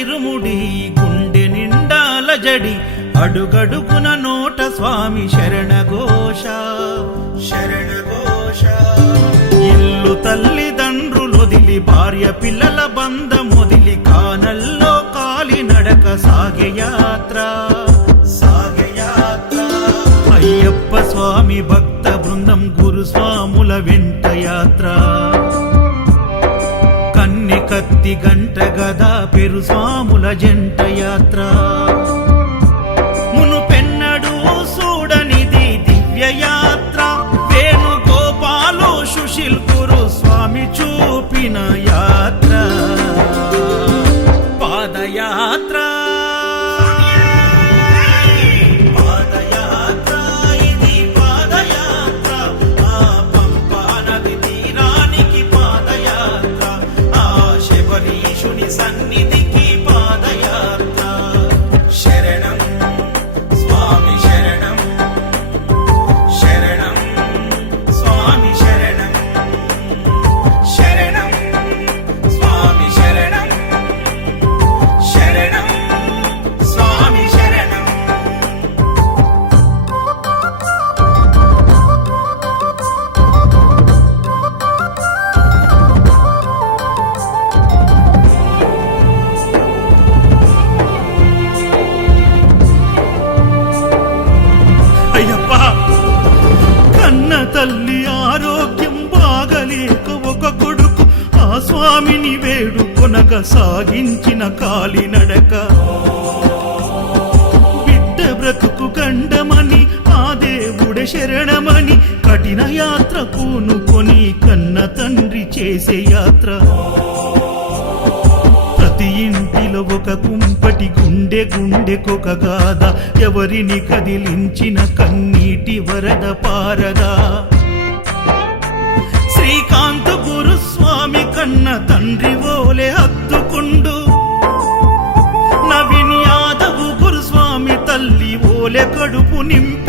ఇరుముడి గుండె నిండాల జడి అడుగడుగున నోట స్వామి శరణఘోష శరణఘోష. ఇల్లు తల్లిదండ్రులొదిలి భార్య పిల్లల బంధమొదిలి కానల్లో కాలి నడక సాగే యాత్ర సాగే యాత్ర. అయ్యప్ప స్వామి భక్త బృందం గురుస్వాముల వెంట యాత్ర. కన్నె కత్తి గంట గదా పెరు స్వాముల జంట యాత్ర. మునుపెన్నడూ చూడనిది దివ్య యాత్ర. వేణుగోపాలు సుశీల్ గురు స్వామి చూపిన యాత్ర పాదయాత్ర. సన్నిధికి పాదయాత్ర. శరణం స్వామి శరణం శరణం స్వామి శరణం శరణం స్వామి శరణం శరణం స్వామి శరణం. కన్న తల్లి ఆరోగ్యం బాగలేక ఒక కొడుకు ఆ స్వామిని వేడుకొనగా సాగించిన కాలినడక. బిడ్డ బ్రతుకు గండమని ఆ దేవుడే శరణమని కఠిన యాత్ర పూనుకొని కన్న తండ్రి చేసే యాత్ర. ప్రతి ఇంటిలో ఒక కుంపటి గుండె గుండెకొక గాథ. ఎవరిని కదిలించిన కన్నీటి వరద పారదా. శ్రీకాంత్ గురుస్వామి కన్న తండ్రి ఓలే హత్తుకుండు. నవీన్ యాదవ్ గురుస్వామి తల్లి ఓలే కడుపు నింపి